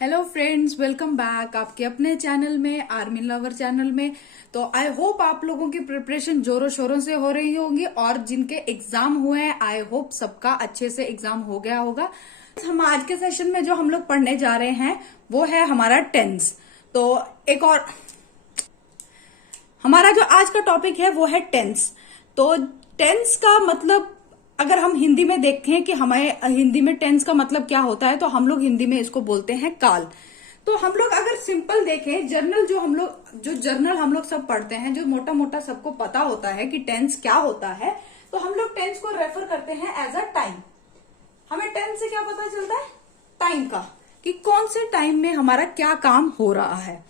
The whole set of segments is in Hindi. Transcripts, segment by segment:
हेलो फ्रेंड्स, वेलकम बैक आपके अपने चैनल में, आर्मिन लवर चैनल में। तो आई होप आप लोगों की प्रिपरेशन जोरों शोरों से हो रही होगी और जिनके एग्जाम हुए हैं आई होप सबका अच्छे से एग्जाम हो गया होगा। हम आज के सेशन में जो हम लोग पढ़ने जा रहे हैं वो है हमारा टेंस। तो एक और हमारा जो आज का टॉपिक है वो है टेंस। तो टेंस का मतलब अगर हम हिंदी में देखें कि हमारे हिंदी में टेंस का मतलब क्या होता है तो हम लोग हिंदी में इसको बोलते हैं काल। तो हम लोग अगर सिंपल देखें, जर्नल हम लोग सब पढ़ते हैं, जो मोटा मोटा सबको पता होता है कि टेंस क्या होता है, तो हम लोग टेंस को रेफर करते हैं एज अ टाइम। हमें टेंस से क्या पता चलता है? टाइम का, कि कौन से टाइम में हमारा क्या काम हो रहा है।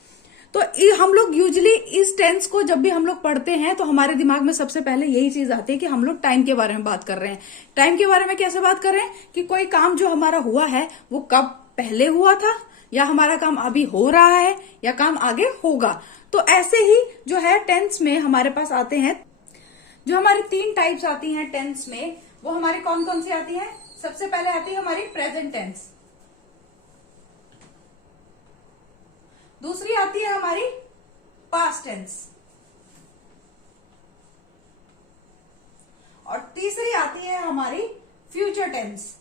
तो हम लोग यूजली इस टेंस को जब भी हम लोग पढ़ते हैं तो हमारे दिमाग में सबसे पहले यही चीज आती है कि हम लोग टाइम के बारे में बात कर रहे हैं। टाइम के बारे में कैसे बात कर रहे हैं कि कोई काम जो हमारा हुआ है वो कब पहले हुआ था, या हमारा काम अभी हो रहा है, या काम आगे होगा। तो ऐसे ही जो है टेंस में हमारे पास आते हैं, जो हमारी 3 टाइप्स आती हैं टेंस में, वो हमारी कौन कौन सी आती है? सबसे पहले आती है हमारी प्रेजेंट टेंस, दूसरी आती है हमारी पास्ट टेंस, और तीसरी आती है हमारी फ्यूचर टेंस।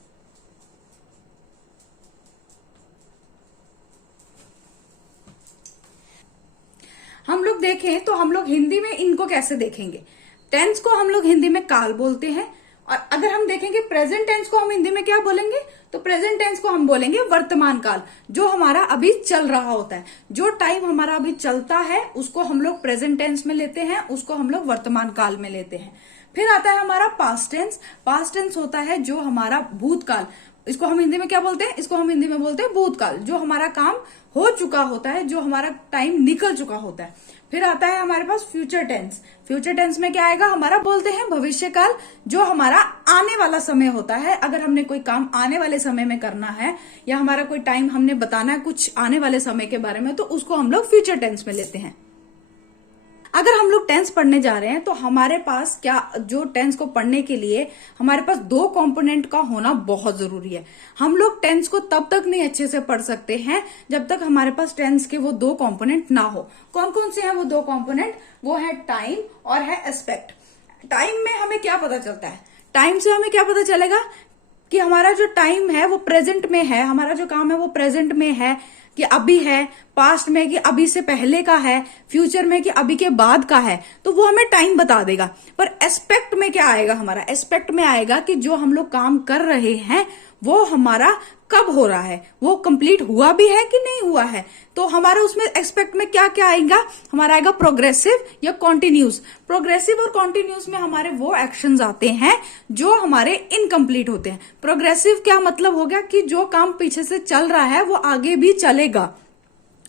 हम लोग देखें तो हम लोग हिंदी में इनको कैसे देखेंगे? टेंस को हम लोग हिंदी में काल बोलते हैं, और अगर हम देखेंगे प्रेजेंट टेंस को हम हिंदी में क्या बोलेंगे, तो प्रेजेंट टेंस को हम बोलेंगे वर्तमान काल। जो हमारा अभी चल रहा होता है, जो टाइम हमारा अभी चलता है उसको हम लोग प्रेजेंट टेंस में लेते हैं, उसको हम लोग वर्तमान काल में लेते हैं। फिर आता है हमारा पास्ट टेंस। पास्ट टेंस होता है जो हमारा भूतकाल, इसको हम हिंदी में क्या बोलते हैं? इसको हम हिंदी में बोलते हैं भूतकाल, जो हमारा काम हो चुका होता है, जो हमारा टाइम निकल चुका होता है। फिर आता है हमारे पास फ्यूचर टेंस। फ्यूचर टेंस में क्या आएगा? हमारा बोलते हैं भविष्य काल, जो हमारा आने वाला समय होता है। अगर हमने कोई काम आने वाले समय में करना है, या हमारा कोई टाइम हमने बताना है कुछ आने वाले समय के बारे में, तो उसको हम लोग फ्यूचर टेंस में लेते हैं। अगर हम लोग टेंस पढ़ने जा रहे हैं तो हमारे पास क्या, जो टेंस को पढ़ने के लिए हमारे पास 2 कंपोनेंट का होना बहुत जरूरी है। हम लोग टेंस को तब तक नहीं अच्छे से पढ़ सकते हैं जब तक हमारे पास टेंस के वो 2 कंपोनेंट ना हो। कौन कौन से हैं वो 2 कंपोनेंट? वो है टाइम और है एस्पेक्ट। टाइम में हमें क्या पता चलता है? टाइम से हमें क्या पता चलेगा कि हमारा जो टाइम है वो प्रेजेंट में है, हमारा जो काम है वो प्रेजेंट में है, कि अभी है, पास्ट में कि अभी से पहले का है, फ्यूचर में कि अभी के बाद का है, तो वो हमें टाइम बता देगा। पर एस्पेक्ट में क्या आएगा हमारा? एस्पेक्ट में आएगा कि जो हम लोग काम कर रहे हैं वो हमारा कब हो रहा है, वो कंप्लीट हुआ भी है कि नहीं हुआ है। तो हमारा उसमें एक्सपेक्ट में क्या क्या आएगा? हमारा आएगा प्रोग्रेसिव या कॉन्टिन्यूस। प्रोग्रेसिव और कॉन्टिन्यूस में हमारे वो एक्शंस आते हैं जो हमारे इनकम्प्लीट होते हैं। प्रोग्रेसिव क्या मतलब हो गया? कि जो काम पीछे से चल रहा है वो आगे भी चलेगा,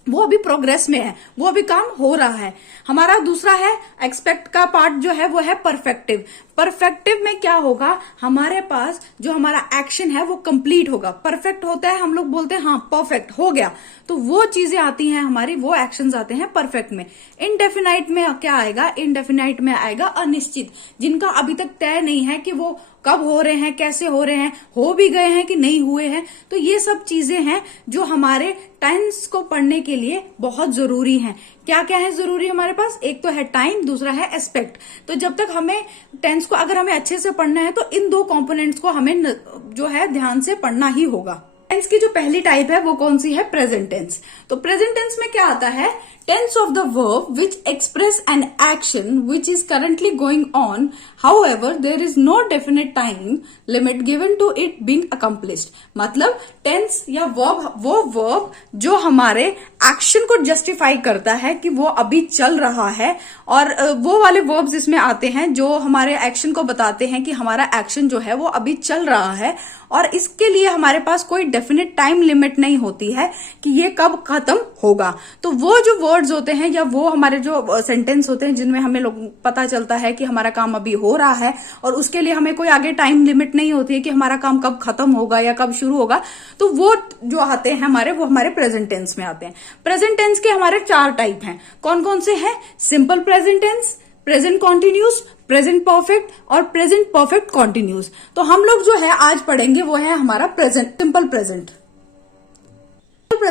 वो अभी प्रोग्रेस में है, वो अभी काम हो रहा है। हमारा दूसरा है एक्सपेक्ट का पार्ट जो है वो है परफेक्टिव। परफेक्टिव में क्या होगा? हमारे पास जो हमारा एक्शन है वो कंप्लीट होगा। परफेक्ट होता है, हम लोग बोलते हैं हाँ परफेक्ट हो गया, तो वो चीजें आती हैं हमारी, वो एक्शंस आते हैं परफेक्ट में। इनडेफिनाइट में क्या आएगा? इनडेफिनाइट में आएगा अनिश्चित, जिनका अभी तक तय नहीं है कि वो कब हो रहे हैं, कैसे हो रहे हैं, हो भी गए हैं कि नहीं हुए हैं। तो ये सब चीजें हैं जो हमारे टेंस को पढ़ने के लिए बहुत जरूरी हैं। क्या क्या है जरूरी हमारे पास? एक तो है टाइम, दूसरा है एस्पेक्ट। तो जब तक हमें टेंस को अगर हमें अच्छे से पढ़ना है तो इन 2 कंपोनेंट्स को हमें जो है ध्यान से पढ़ना ही होगा। टेंस की जो पहली टाइप है वो कौन सी है? Present tense. तो प्रेजेंट टेंस में क्या आता है? Tense of the verb which express an action which is currently going on, however there is no definite time limit given to it being accomplished. मतलब टेंस या वर्ब, वो वर्ब जो हमारे एक्शन को जस्टिफाई करता है कि वो अभी चल रहा है, और वो वाले वर्ब्स इसमें आते हैं जो हमारे एक्शन को बताते हैं कि हमारा एक्शन जो है वो अभी चल रहा है, और इसके लिए हमारे पास कोई डेफिनेट टाइम लिमिट नहीं होती है कि ये कब खत्म होगा। तो वो जो वर्ड्स होते हैं या वो हमारे जो सेंटेंस होते हैं जिनमें हमें लोग पता चलता है कि हमारा काम अभी हो रहा है, और उसके लिए हमें कोई आगे टाइम लिमिट नहीं होती है कि हमारा काम कब खत्म होगा या कब शुरू होगा, तो वो जो आते हैं हमारे, वो हमारे प्रेजेंट टेंस में आते हैं। प्रेजेंट टेंस के हमारे 4 टाइप हैं। कौन कौन से हैं? Simple present tense, present continuous, present perfect और प्रेजेंट परफेक्ट कॉन्टिन्यूस। तो हम लोग जो है आज पढ़ेंगे वो है हमारा present, simple present.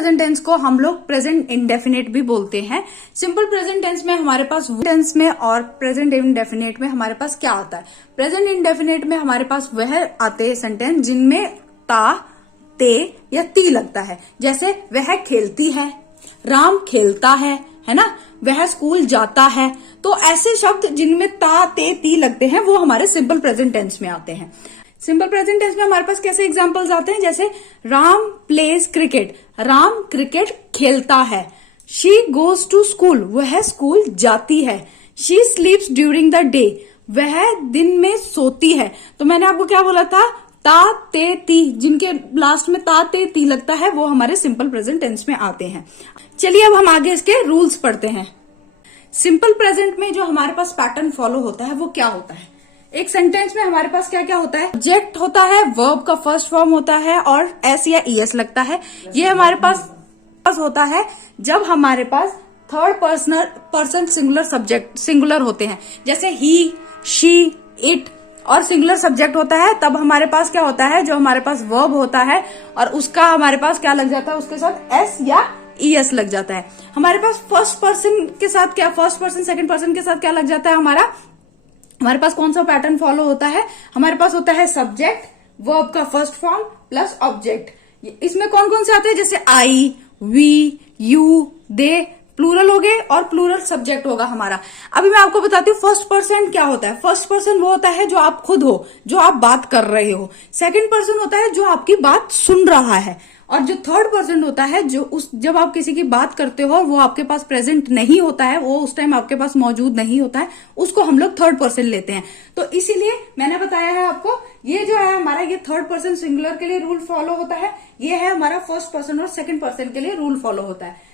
Present tense को हम लोग प्रेजेंट इंडेफिनिट भी बोलते हैं। सिंपल प्रेजेंट टेंस में हमारे पास टेंस में और प्रेजेंट इंडेफिनिट में हमारे पास क्या आता है? प्रेजेंट इंडेफिनिट में हमारे पास वह आते हैं सेंटेंस जिनमें ता, ते या ती लगता है। जैसे वह खेलती है, राम खेलता है ना, वह स्कूल जाता है। तो ऐसे शब्द जिनमें ता, ते, ती लगते हैं वो हमारे सिंपल प्रेजेंट टेंस में आते हैं। सिंपल प्रेजेंट टेंस में हमारे पास कैसे एग्जांपल्स आते हैं? जैसे Ram pledge cricket, Ram cricket खेलता है। शी गोज टू स्कूल, वह स्कूल जाती है। शी स्लीप्स ड्यूरिंग द डे, वह दिन में सोती है। तो मैंने आपको क्या बोला था? ता, ते, ती, जिनके लास्ट में ता, ते, ती लगता है वो हमारे सिंपल प्रेजेंट टेंस में आते हैं। चलिए अब हम आगे इसके रूल्स पढ़ते हैं। सिंपल प्रेजेंट में जो हमारे पास पैटर्न फॉलो होता है वो क्या होता है? एक सेंटेंस में हमारे पास क्या क्या होता है? सब्जेक्ट होता है, वर्ब का फर्स्ट फॉर्म होता है और एस या ईएस लगता है। ये हमारे पास होता है जब हमारे पास third person singular subject singular होते हैं। जैसे ही, शी, इट और सिंगुलर सब्जेक्ट होता है तब हमारे पास क्या होता है? जो हमारे पास वर्ब होता है और उसका हमारे पास क्या लग जाता है? उसके साथ एस या ईएस लग जाता है। हमारे पास फर्स्ट पर्सन के साथ क्या, फर्स्ट पर्सन सेकंड पर्सन के साथ क्या लग जाता है? हमारे पास कौन सा पैटर्न फॉलो होता है? हमारे पास होता है सब्जेक्ट, वर्ब का फर्स्ट फॉर्म प्लस ऑब्जेक्ट। इसमें कौन कौन से आते हैं? जैसे आई, वी, यू, दे, प्लूरल हो गए और प्लूरल सब्जेक्ट होगा हमारा। अभी मैं आपको बताती हूँ फर्स्ट पर्सन क्या होता है। फर्स्ट पर्सन वो होता है जो आप खुद हो, जो आप बात कर रहे हो। सेकंड पर्सन होता है जो आपकी बात सुन रहा है और जो थर्ड पर्सन होता है जो जब आप किसी की बात करते हो और वो आपके पास प्रेजेंट नहीं होता है, वो उस टाइम आपके पास मौजूद नहीं होता है, उसको हम लोग थर्ड पर्सन लेते हैं। तो इसीलिए मैंने बताया है आपको, ये जो है हमारा ये थर्ड पर्सन सिंगुलर के लिए रूल फॉलो होता है, ये है हमारा फर्स्ट पर्सन और सेकंड पर्सन के लिए रूल फॉलो होता है।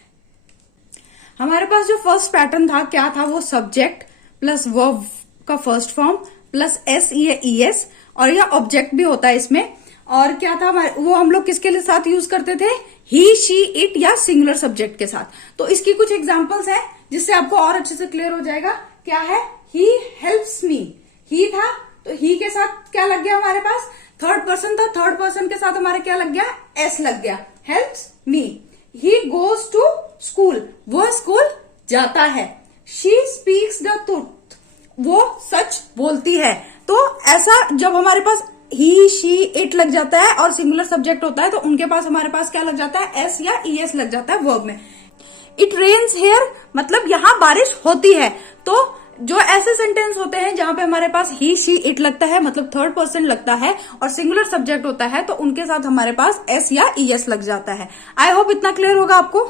हमारे पास जो फर्स्ट पैटर्न था क्या था? वो सब्जेक्ट प्लस वर्ब का फर्स्ट फॉर्म प्लस एस या ईएस और या ऑब्जेक्ट भी होता है इसमें। और क्या था वो हम लोग किसके लिए साथ यूज करते थे? ही, शी, इट या सिंगुलर सब्जेक्ट के साथ। तो इसकी कुछ एग्जांपल्स हैं जिससे आपको और अच्छे से क्लियर हो जाएगा। क्या है? ही हेल्प्स मी, ही था तो ही के साथ क्या लग गया हमारे पास? थर्ड पर्सन था, थर्ड पर्सन के साथ हमारे क्या लग गया? एस लग गया, helps me. He goes to school, वह स्कूल जाता है। शी स्पीक्स द ट्रूथ, वो सच बोलती है। तो ऐसा जब हमारे पास ही, शी, इट लग जाता है और सिंगुलर सब्जेक्ट होता है तो उनके पास हमारे पास क्या लग जाता है? एस या ईएस लग जाता है वर्ब में। इट रेन्स हियर, मतलब यहां बारिश होती है। तो जो ऐसे सेंटेंस होते हैं जहां पे हमारे पास ही, शी, इट लगता है, मतलब थर्ड पर्सन लगता है और सिंगुलर सब्जेक्ट होता है, तो उनके साथ हमारे पास एस या ईएस लग जाता है। आई होप इतना क्लियर होगा आपको।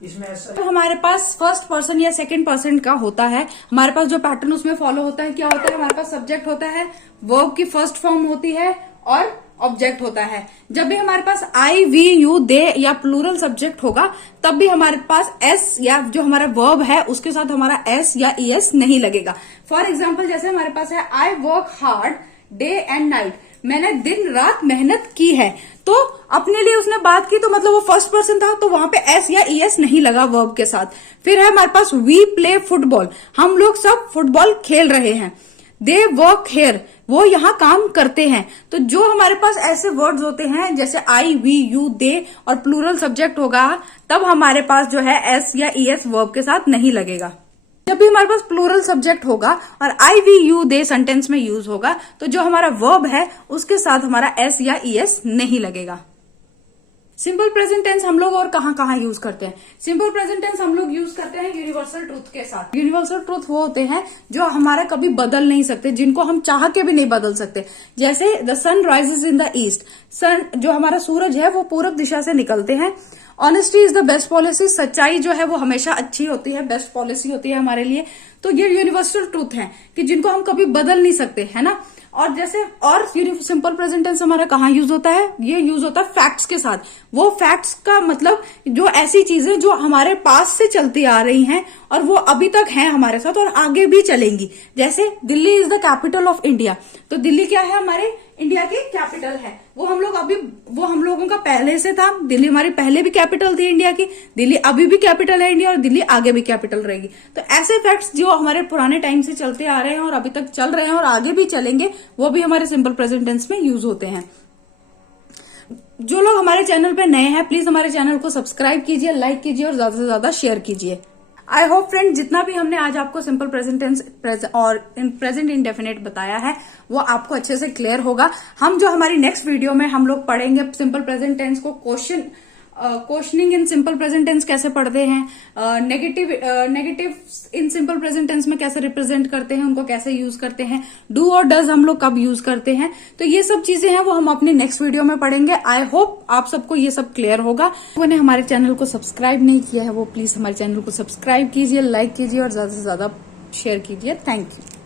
इसमें तो हमारे पास फर्स्ट पर्सन या सेकंड पर्सन का होता है, हमारे पास जो पैटर्न उसमें फॉलो होता है क्या होता है? हमारे पास सब्जेक्ट होता है, वर्ब की फर्स्ट फॉर्म होती है और ऑब्जेक्ट होता है। जब भी हमारे पास आई, वी, यू, दे या प्लूरल सब्जेक्ट होगा तब भी हमारे पास एस या जो हमारा वर्ब है उसके साथ हमारा एस या ईएस नहीं लगेगा। फॉर एग्जाम्पल जैसे हमारे पास है I work hard day and night, मैंने दिन रात मेहनत की है। तो अपने लिए उसने बात की तो मतलब वो फर्स्ट पर्सन था तो वहां पे एस या ईएस नहीं लगा वर्ब के साथ। फिर है हमारे पास वी प्ले फुटबॉल, हम लोग सब फुटबॉल खेल रहे हैं। दे वर्क हेयर, वो यहाँ काम करते हैं। तो जो हमारे पास ऐसे वर्ड्स होते हैं जैसे आई, वी, यू, दे और प्लूरल सब्जेक्ट होगा तब हमारे पास जो है एस या ईएस वर्ब के साथ नहीं लगेगा। जब भी हमारे पास प्लूरल सब्जेक्ट होगा और आई, वी, यू, दे सेंटेंस में यूज होगा तो जो हमारा वर्ब है उसके साथ हमारा एस या ईएस नहीं लगेगा। सिंपल प्रेजेंट टेंस हम लोग और कहाँ कहाँ यूज करते हैं? सिंपल प्रेजेंट टेंस हम लोग यूज करते हैं यूनिवर्सल ट्रूथ के साथ। यूनिवर्सल ट्रूथ वो होते हैं जो हमारा कभी बदल नहीं सकते, जिनको हम चाह के भी नहीं बदल सकते। जैसे the sun rises in the east, sun जो हमारा सूरज है वो पूरब दिशा से निकलते हैं। Honesty is the best policy, सच्चाई जो है वो हमेशा अच्छी होती है, बेस्ट पॉलिसी होती है हमारे लिए। तो ये यूनिवर्सल ट्रूथ है कि जिनको हम कभी बदल नहीं सकते, है ना। और जैसे और सिंपल प्रेजेंट टेंस हमारा कहाँ यूज होता है? ये यूज होता है फैक्ट्स के साथ। वो फैक्ट्स का मतलब जो ऐसी चीजें जो हमारे पास से चलती आ रही हैं और वो अभी तक हैं हमारे साथ और आगे भी चलेंगी। जैसे Delhi is the capital of India, तो दिल्ली क्या है? हमारे इंडिया की कैपिटल है। वो हम लोगों का पहले से था। दिल्ली हमारी पहले भी कैपिटल थी इंडिया की, दिल्ली अभी भी कैपिटल है इंडिया और दिल्ली आगे भी कैपिटल रहेगी। तो ऐसे फैक्ट्स जो हमारे पुराने टाइम से चलते आ रहे हैं और अभी तक चल रहे हैं और आगे भी चलेंगे वो भी हमारे सिंपल प्रेजेंट टेंस में यूज होते हैं। जो लोग हमारे चैनल पे नए हैं प्लीज हमारे चैनल को सब्सक्राइब कीजिए, लाइक कीजिए और ज्यादा से ज्यादा शेयर कीजिए। आई होप फ्रेंड जितना भी हमने आज आपको सिंपल प्रेजेंट टेंस और प्रेजेंट इंडेफिनिट बताया है वो आपको अच्छे से क्लियर होगा। हम जो हमारी नेक्स्ट वीडियो में हम लोग पढ़ेंगे सिंपल प्रेजेंट टेंस को questioning in simple present tense कैसे पढ़ते हैं, negative in simple present tense में कैसे रिप्रेजेंट करते हैं, उनको कैसे यूज करते हैं, डू और डज हम लोग कब यूज करते हैं। तो ये सब चीजें हैं वो हम अपने नेक्स्ट वीडियो में पढ़ेंगे। आई होप आप सबको ये सब क्लियर होगा। उन्होंने हमारे चैनल को सब्सक्राइब नहीं किया है वो प्लीज हमारे चैनल को सब्सक्राइब कीजिए, लाइक कीजिए और ज्यादा से ज्यादा शेयर कीजिए। Thank you.